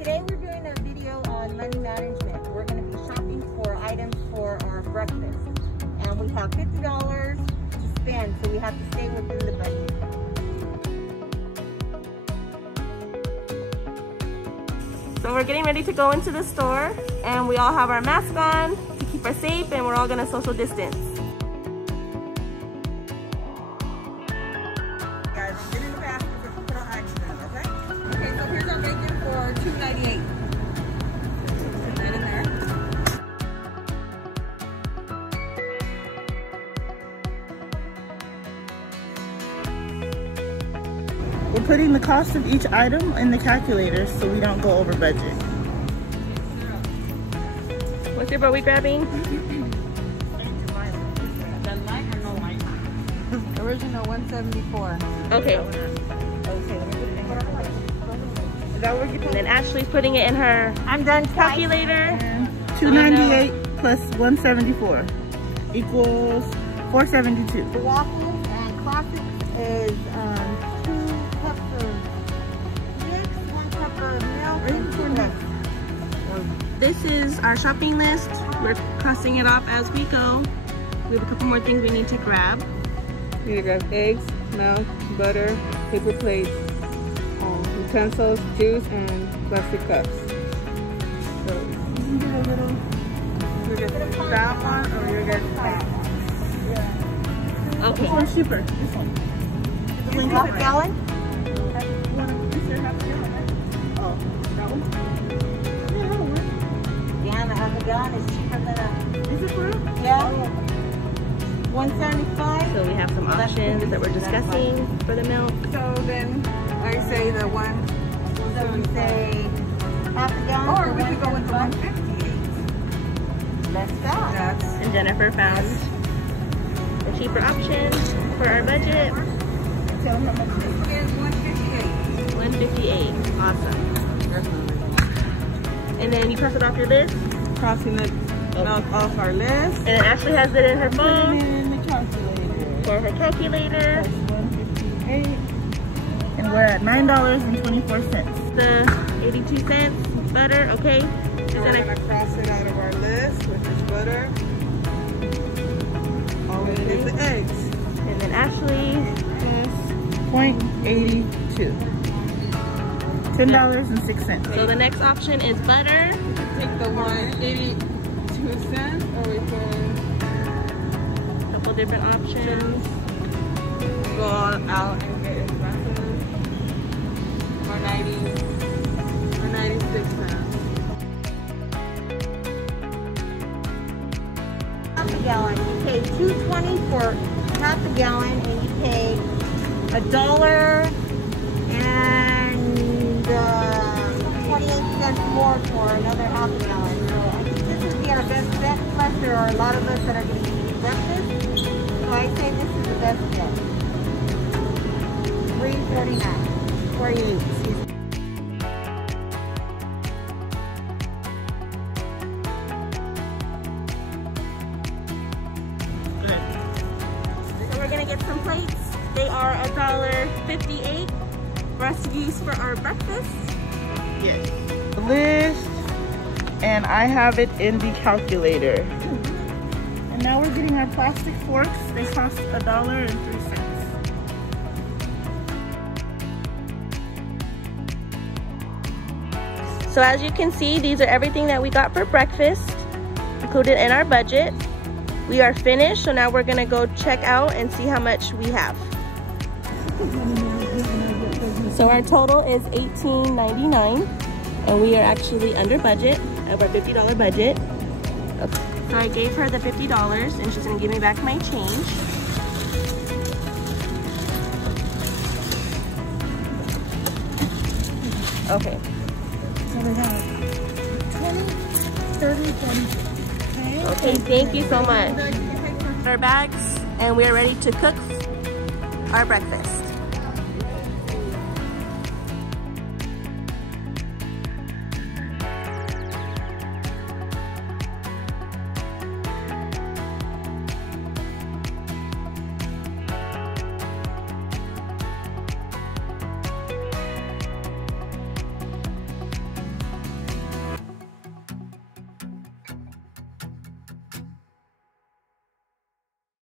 Today we're doing a video on money management. We're going to be shopping for items for our breakfast. And we have $50 to spend, so we have to stay within the budget. So we're getting ready to go into the store, and we all have our masks on to keep us safe, and we're all going to social distance. Guys, get in the basket so you put on accident, okay? Okay, so here's our bacon for $2.98. Put that in there. We're putting the cost of each item in the calculator so we don't go over budget. What's your boat we grabbing? The light or no light? Original 174. Okay. Is that what we're getting? And then Ashley's putting it in her calculator. And $2.98 plus 174 equals $4.72. The waffles and classics is 2 cups of mix, 1 cup of milk, and 2 nuts. This is our shopping list. We're crossing it off as we go. We have a couple more things we need to grab. You need to grab eggs, milk, butter, paper plates, utensils, juice, and plastic cups. So you get a little, you get that one or you get that? Okay. Which one's cheaper? This one. Half a gallon? Oh, that one? Yeah, the half a gallon is cheaper than a... Is it for real? Yeah. 175. So we have some options that we're discussing for the milk. So then I say the one. So we say half a gallon. Or we could go with the 158. Let's go. That's And Jennifer found a cheaper option for our budget. so how much is it? 158. 158. Awesome. And then you cross it off your list. Crossing the milk off our list. And then Ashley has it in her Put it phone in the calculator. for her calculator. That's 158. And we're at $9.24. The 82 cents butter, okay. And We're then gonna cross it out of our list, which is butter. And then the eggs. and then Ashley is 0.82. $10.06. So the next option is butter. Take the 182 cents, or we can A couple different options. go out and get expensive. For 96 cents. Half a gallon. You pay $2.20 for half a gallon, and you pay $1 and 28 cents more for another half a gallon. So I think this would be our best bet. Plus, there are a lot of us that are going to be eating breakfast. So I say this is the best bet. $3.49. 48. Excuse me. So we're gonna get some plates. They are $1.58 for us to use for our breakfast. Yes. The list, and I have it in the calculator. And now we're getting our plastic forks. They cost $1.03. So as you can see, these are everything that we got for breakfast, included in our budget. We are finished, so now we're gonna go check out and see how much we have. So our total is $18.99, and we are actually under budget of our $50 budget. So I gave her the $50, and she's gonna give me back my change. Okay. So we have 20, 30, 40. Okay, thank you so much. Our bags, and we are ready to cook our breakfast.